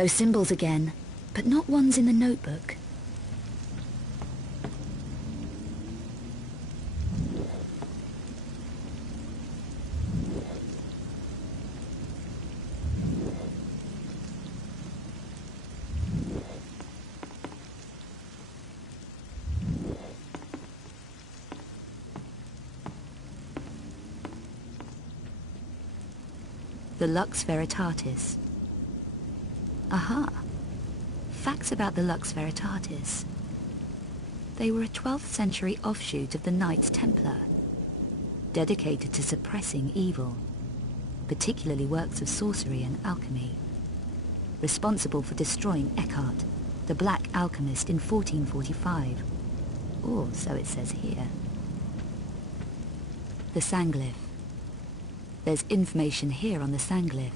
Those symbols again, but not ones in the notebook. The Lux Veritatis. Aha! Facts about the Lux Veritatis. They were a 12th century offshoot of the Knights Templar, dedicated to suppressing evil, particularly works of sorcery and alchemy, responsible for destroying Eckhart, the Black Alchemist, in 1445. Or so it says here. The Sanglyph. There's information here on the Sanglyph.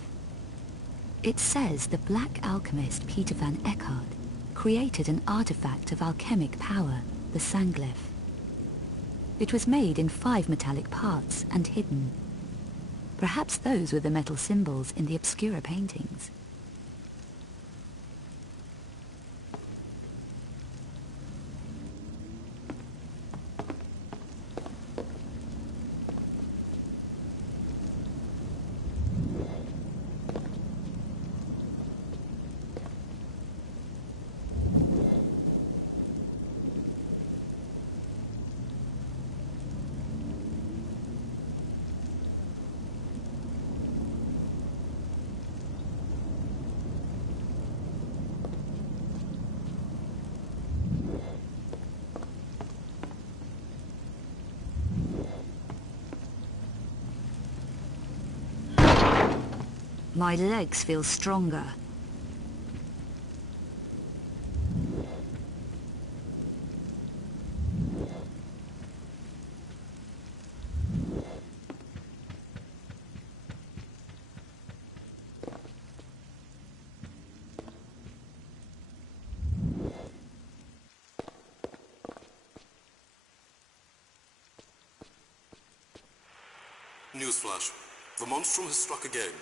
It says the Black Alchemist Peter van Eckhart created an artifact of alchemic power, the Sanglyph. It was made in 5 metallic parts and hidden. Perhaps those were the metal symbols in the obscura paintings. My legs feel stronger. Newsflash. The monstrum has struck again.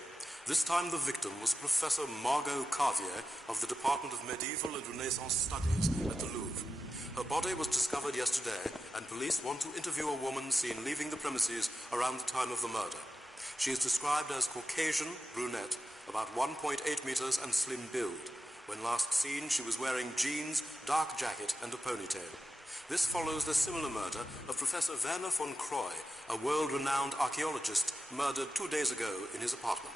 This time the victim was Professor Margot Carvier of the Department of Medieval and Renaissance Studies at the Louvre. Her body was discovered yesterday, and police want to interview a woman seen leaving the premises around the time of the murder. She is described as Caucasian, brunette, about 1.8 meters and slim build. When last seen, she was wearing jeans, dark jacket, and a ponytail. This follows the similar murder of Professor Werner von Croy, a world-renowned archaeologist murdered 2 days ago in his apartment.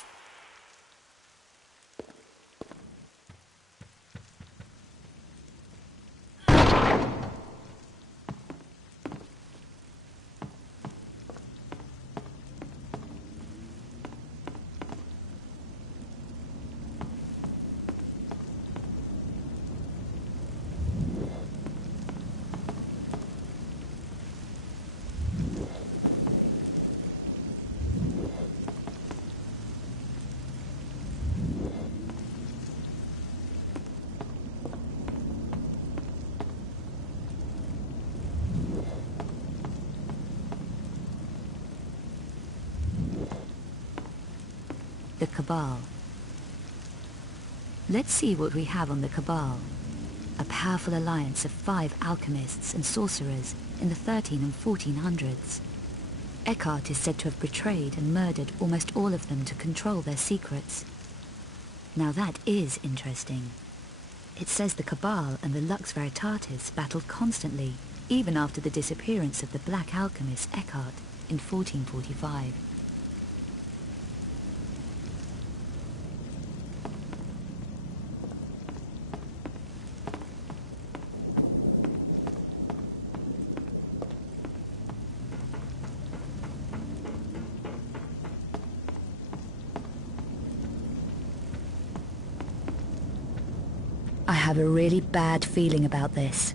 The Cabal. Let's see what we have on the Cabal. A powerful alliance of 5 alchemists and sorcerers in the 13 and 1400s. Eckhart is said to have betrayed and murdered almost all of them to control their secrets. Now that is interesting. It says the Cabal and the Lux Veritatis battled constantly, even after the disappearance of the Black Alchemist Eckhart in 1445. I have a really bad feeling about this.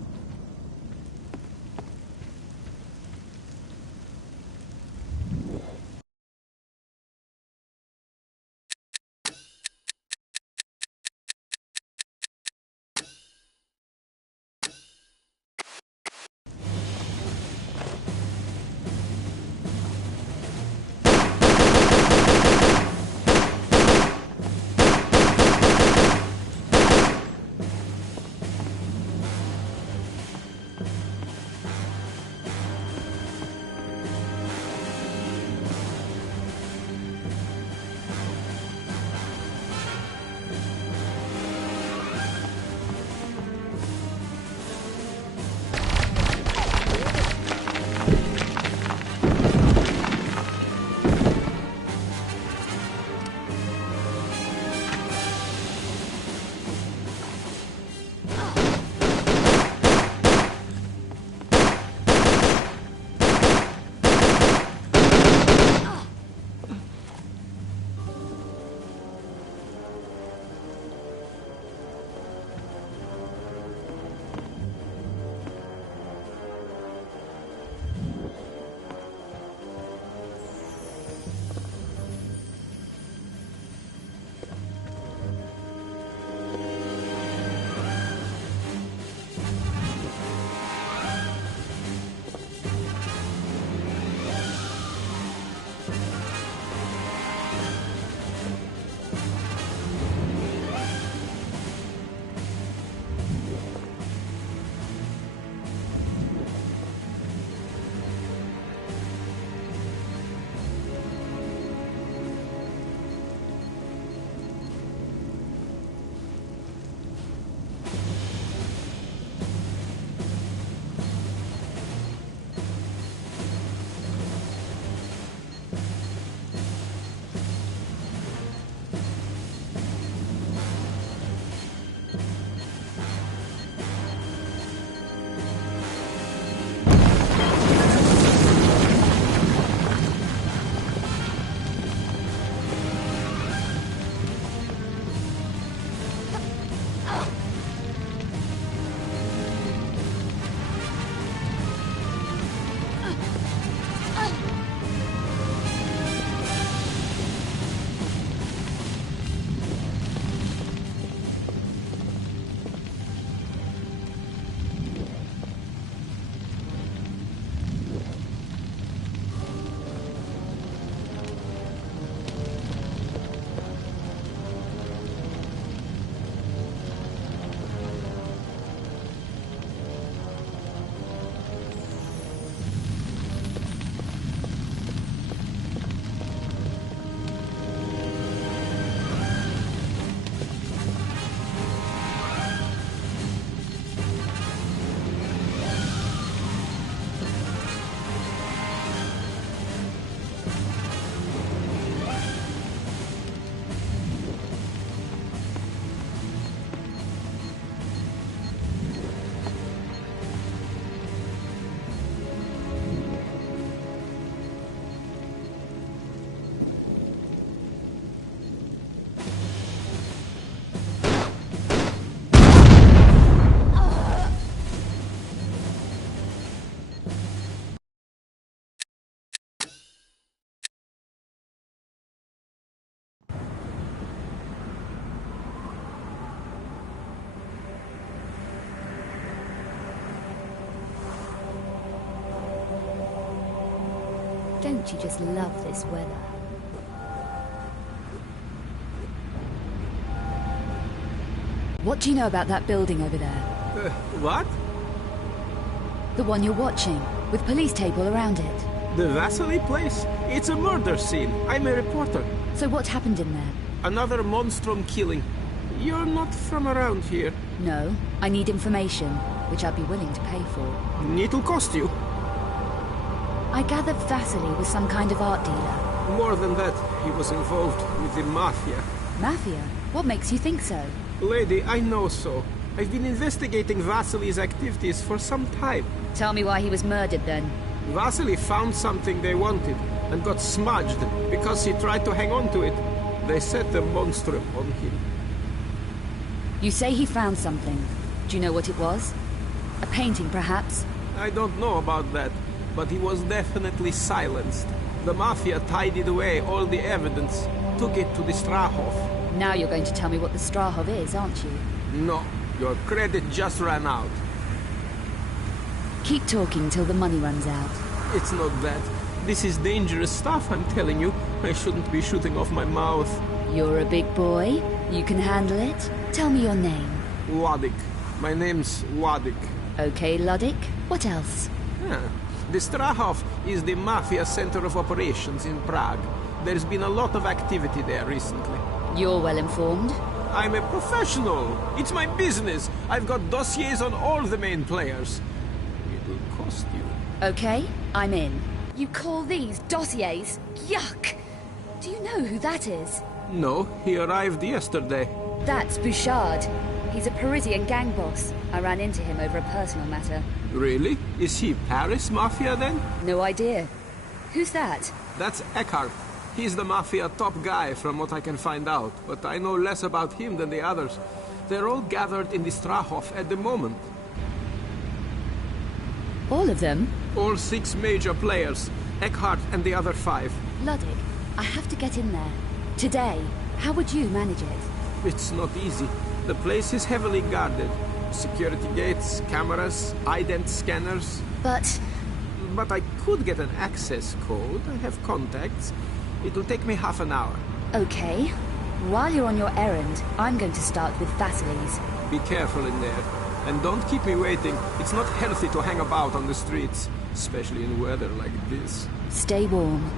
Don't you just love this weather? What do you know about that building over there? What? The one you're watching, with police tape all around it. The Vasily place? It's a murder scene. I'm a reporter. So what's happened in there? Another monstrum killing. You're not from around here. No, I need information, which I'd be willing to pay for. It'll cost you. I gathered Vasily was some kind of art dealer. More than that, he was involved with the Mafia. Mafia? What makes you think so? Lady, I know so. I've been investigating Vasily's activities for some time. Tell me why he was murdered then. Vasily found something they wanted and got smudged because he tried to hang on to it. They set the monstrum on him. You say he found something. Do you know what it was? A painting, perhaps? I don't know about that, but he was definitely silenced. The Mafia tidied away all the evidence, took it to the Strahov. Now you're going to tell me what the Strahov is, aren't you? No, your credit just ran out. Keep talking till the money runs out. It's not that. This is dangerous stuff, I'm telling you. I shouldn't be shooting off my mouth. You're a big boy. You can handle it. Tell me your name. Wadik. My name's Wadik. Okay, Luddick. What else? The Strahov is the Mafia center of operations in Prague. There's been a lot of activity there recently. You're well informed. I'm a professional. It's my business. I've got dossiers on all the main players. It'll cost you. Okay, I'm in. You call these dossiers? Yuck! Do you know who that is? No, he arrived yesterday. That's Bouchard. He's a Parisian gang boss. I ran into him over a personal matter. Really? Is he Paris Mafia then? No idea. Who's that? That's Eckhart. He's the Mafia top guy from what I can find out, but I know less about him than the others. They're all gathered in the Strahov at the moment. All of them? All 6 major players. Eckhart and the other 5. Luddick, I have to get in there. Today. How would you manage it? It's not easy. The place is heavily guarded. Security gates, cameras, ident scanners. But I could get an access code. I have contacts. It'll take me half an hour. okay. While you're on your errand, I'm going to start with Vasily's. Be careful in there. And don't keep me waiting. It's not healthy to hang about on the streets, especially in weather like this. Stay warm.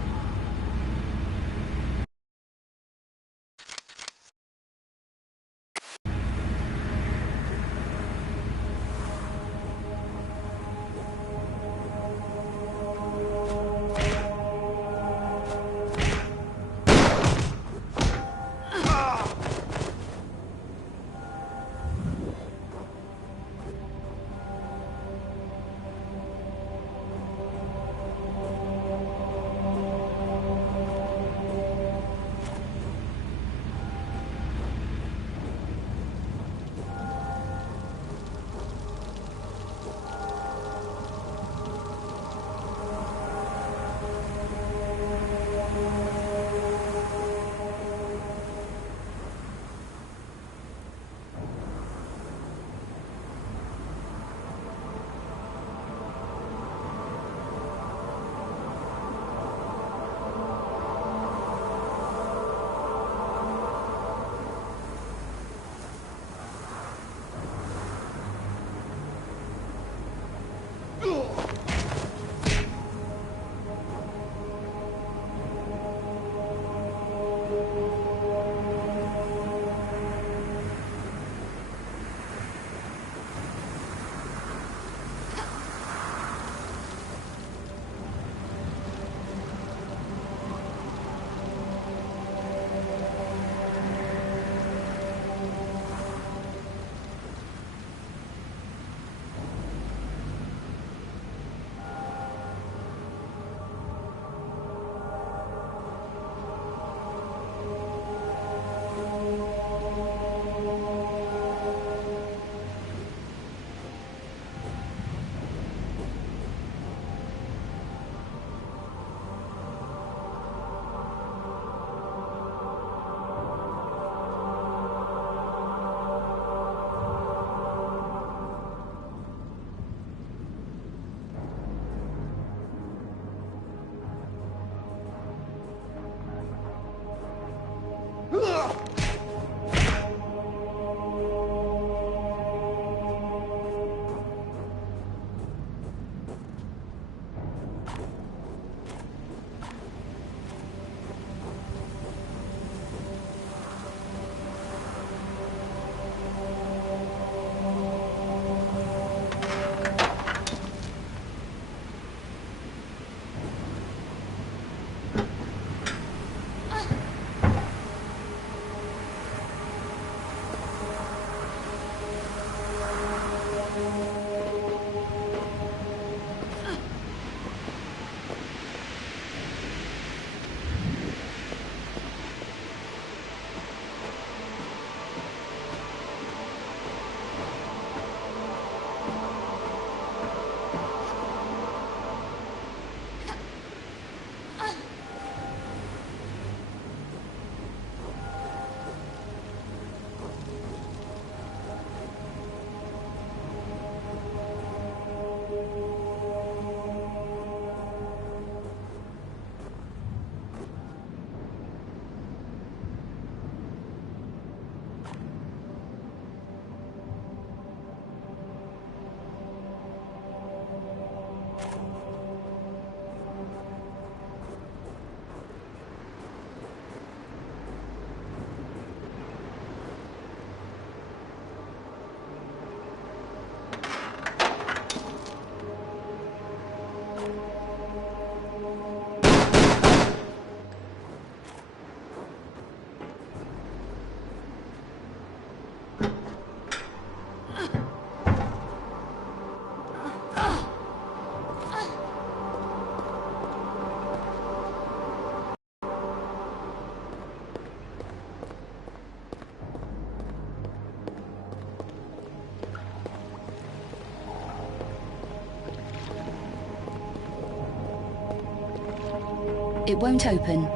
It won't open.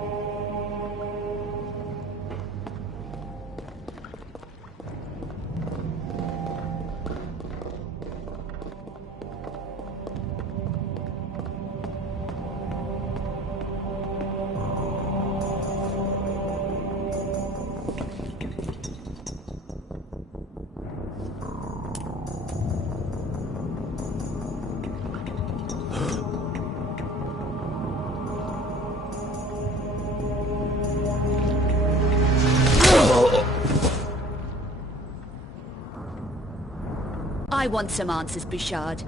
I want some answers, Bouchard.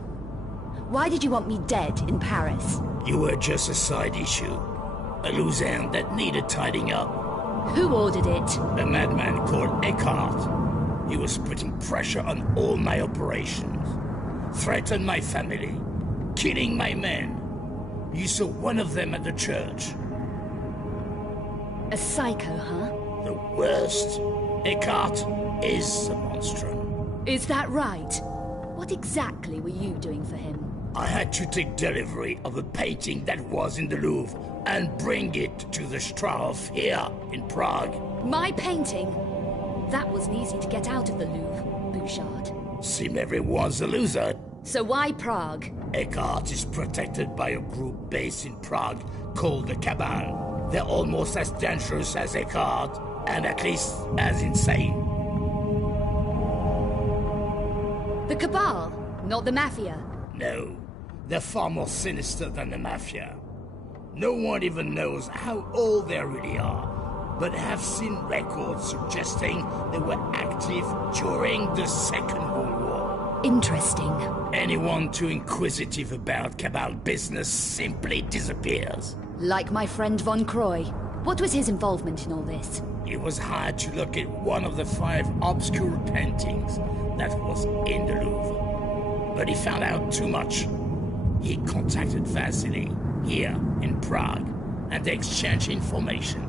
Why did you want me dead in Paris? You were just a side issue. A loose end that needed tidying up. Who ordered it? A madman called Eckhart. He was putting pressure on all my operations. Threatened my family. Killing my men. You saw one of them at the church. A psycho, huh? The worst. Eckhart is a monstrum. Is that right? What exactly were you doing for him? I had to take delivery of a painting that was in the Louvre and bring it to the Strauss here in Prague. My painting? That wasn't easy to get out of the Louvre, Bouchard. Seemed everyone's a loser. So why Prague? Eckhart is protected by a group based in Prague called the Cabal. They're almost as dangerous as Eckhart, and at least as insane. The Cabal, not the Mafia? No, they're far more sinister than the Mafia. No one even knows how old they really are, but have seen records suggesting they were active during the Second World War. Interesting. Anyone too inquisitive about Cabal business simply disappears. Like my friend Von Croy. What was his involvement in all this? He was hired to look at one of the 5 obscure paintings that was in the Louvre. But he found out too much. He contacted Vasily here in Prague, and they exchanged information.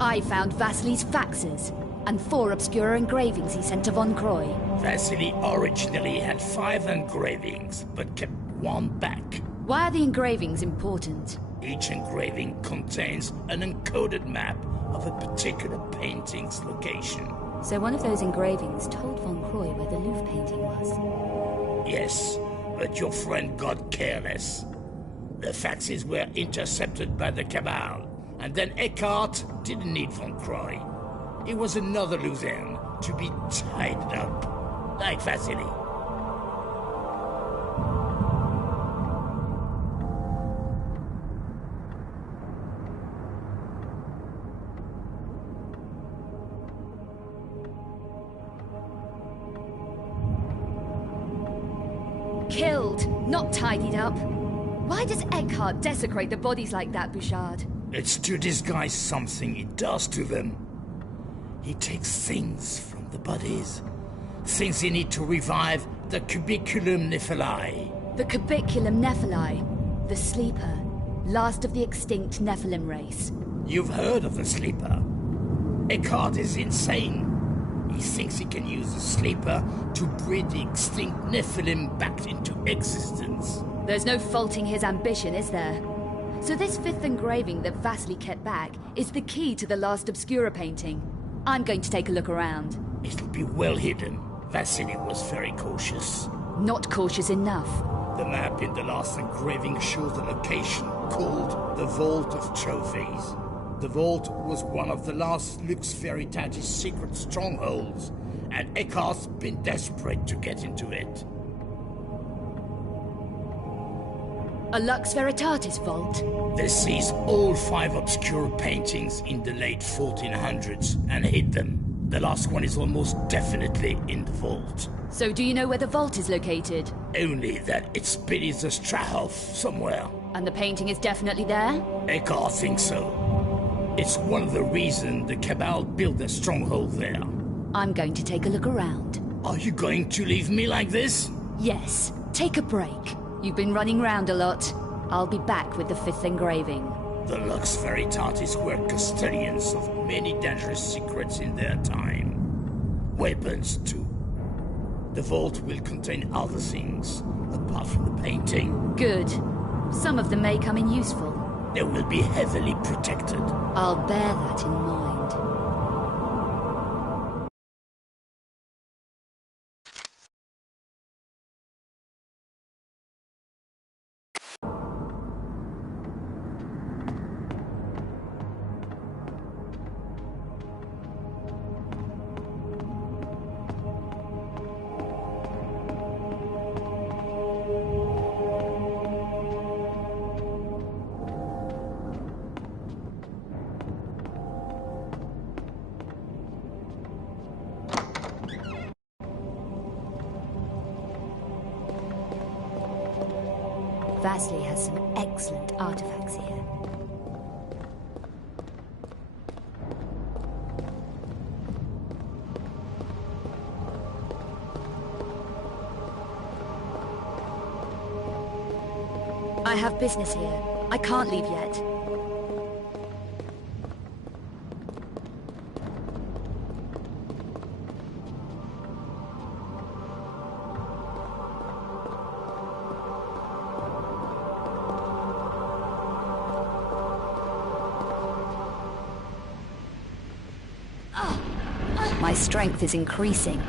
I found Vasily's faxes and 4 obscure engravings he sent to Von Croy. Vasily originally had 5 engravings, but kept one back. Why are the engravings important? Each engraving contains an encoded map of a particular painting's location. So one of those engravings told Von Croy where the Louvre painting was? Yes, but your friend got careless. The faxes were intercepted by the Cabal, and then Eckhart didn't need Von Croy. It was another loose end to be tied up, like Vasily. Killed, not tidied up. Why does Eckhart desecrate the bodies like that, Bouchard? It's to disguise something he does to them. He takes things from the bodies. Things he need to revive the cubiculum Nephili. The cubiculum Nephili. The Sleeper. Last of the extinct Nephilim race. You've heard of the Sleeper. Eckhart is insane. He thinks he can use the Sleeper to breed the extinct Nephilim back into existence. There's no faulting his ambition, is there? So this 5th engraving that Vasily kept back is the key to the last Obscura painting. I'm going to take a look around. It'll be well hidden. Vasily was very cautious. Not cautious enough. The map in the last engraving shows a location called the Vault of Trophies. The vault was one of the last Lux Veritatis secret strongholds, and Eckhart's been desperate to get into it. A Lux Veritatis vault? They seized all 5 obscure paintings in the late 1400s and hid them. The last one is almost definitely in the vault. So do you know where the vault is located? Only that it's beneath the Strahov somewhere. And the painting is definitely there? Eckhart thinks so. It's one of the reasons the Cabal built their stronghold there. I'm going to take a look around. Are you going to leave me like this? Yes. Take a break. You've been running around a lot. I'll be back with the 5th engraving. The Lux Veritatis were custodians of many dangerous secrets in their time. Weapons, too. The vault will contain other things, apart from the painting. Good. Some of them may come in useful. They will be heavily protected. I'll bear that in mind. Vasley has some excellent artifacts here. I have business here. I can't leave yet. My strength is increasing.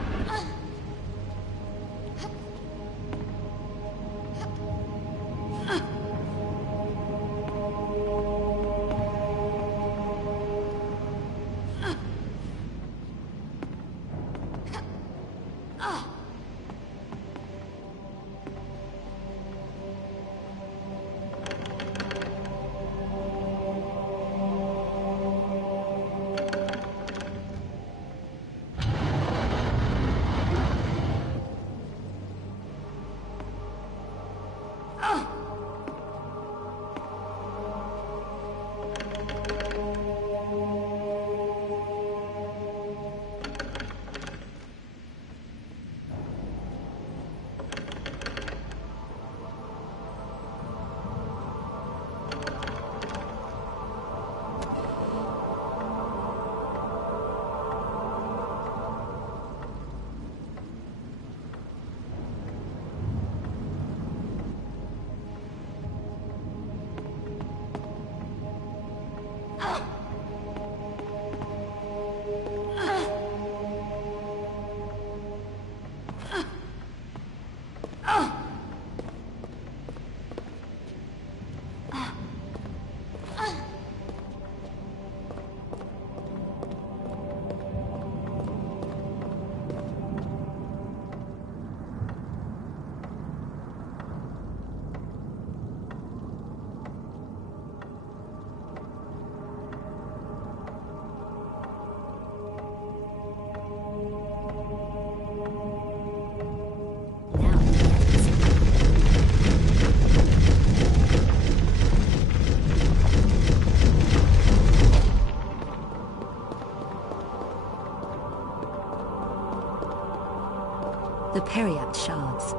The Periapt shards.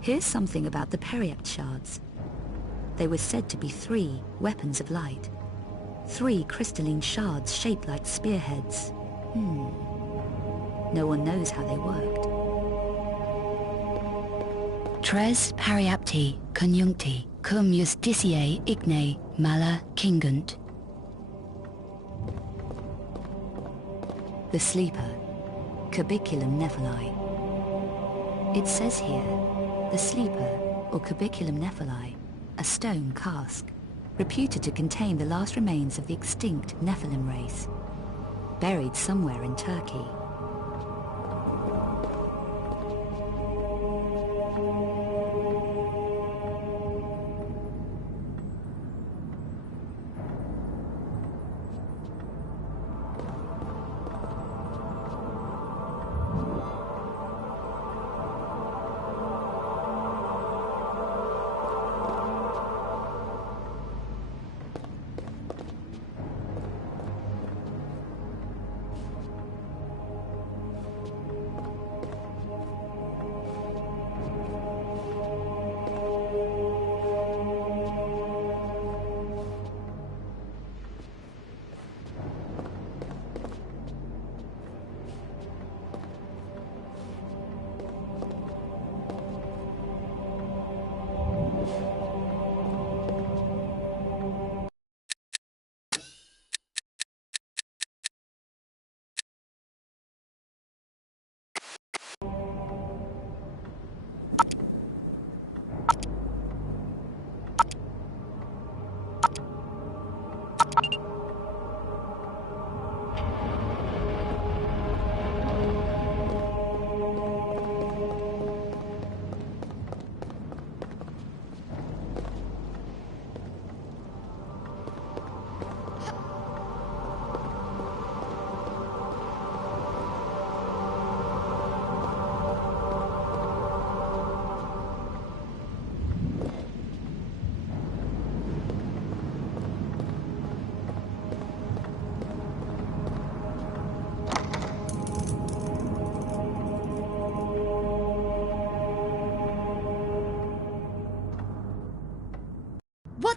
Here's something about the Periapt shards. They were said to be 3 weapons of light. 3 crystalline shards shaped like spearheads. No one knows how they worked. Tres Periapti conjuncti cum justitiae igne mala cingunt. The sleeper, Cubiculum Nephili. It says here, the sleeper, or Cubiculum Nephili, a stone cask, reputed to contain the last remains of the extinct Nephilim race, buried somewhere in Turkey.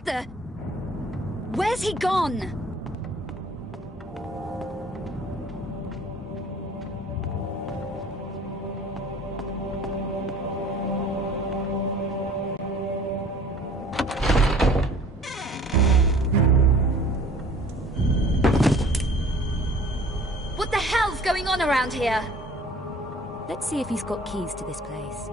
What the... Where's he gone? What the hell's going on around here? Let's see if he's got keys to this place.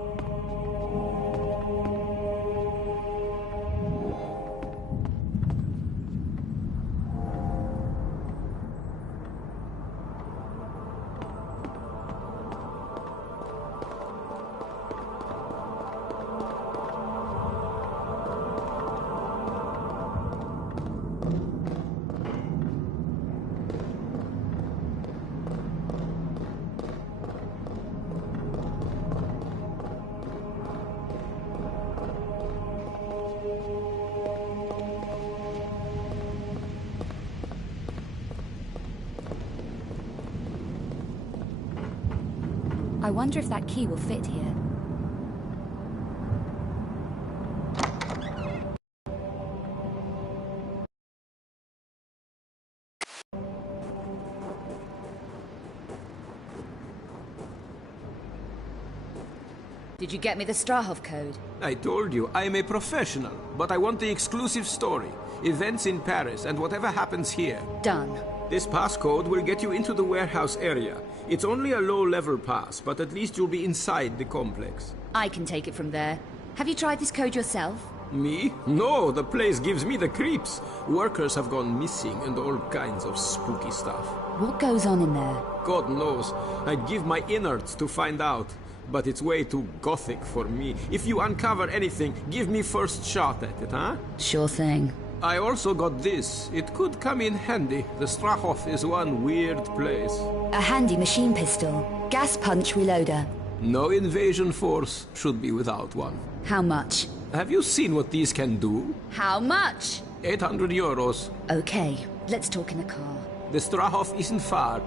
I wonder if that key will fit here. Did you get me the Strahov code? I told you, I am a professional, but I want the exclusive story. Events in Paris and whatever happens here. Done. This passcode will get you into the warehouse area. It's only a low-level pass, but at least you'll be inside the complex. I can take it from there. Have you tried this code yourself? Me? No, the place gives me the creeps. Workers have gone missing and all kinds of spooky stuff. What goes on in there? God knows. I'd give my innards to find out. But it's way too gothic for me. If you uncover anything, give me first shot at it, huh? Sure thing. I also got this. It could come in handy. The Strahov is one weird place. A handy machine pistol. Gas punch reloader. No invasion force should be without one. How much? Have you seen what these can do? How much? 800 euros. Okay, let's talk in the car. The Strahov isn't far.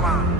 Romain.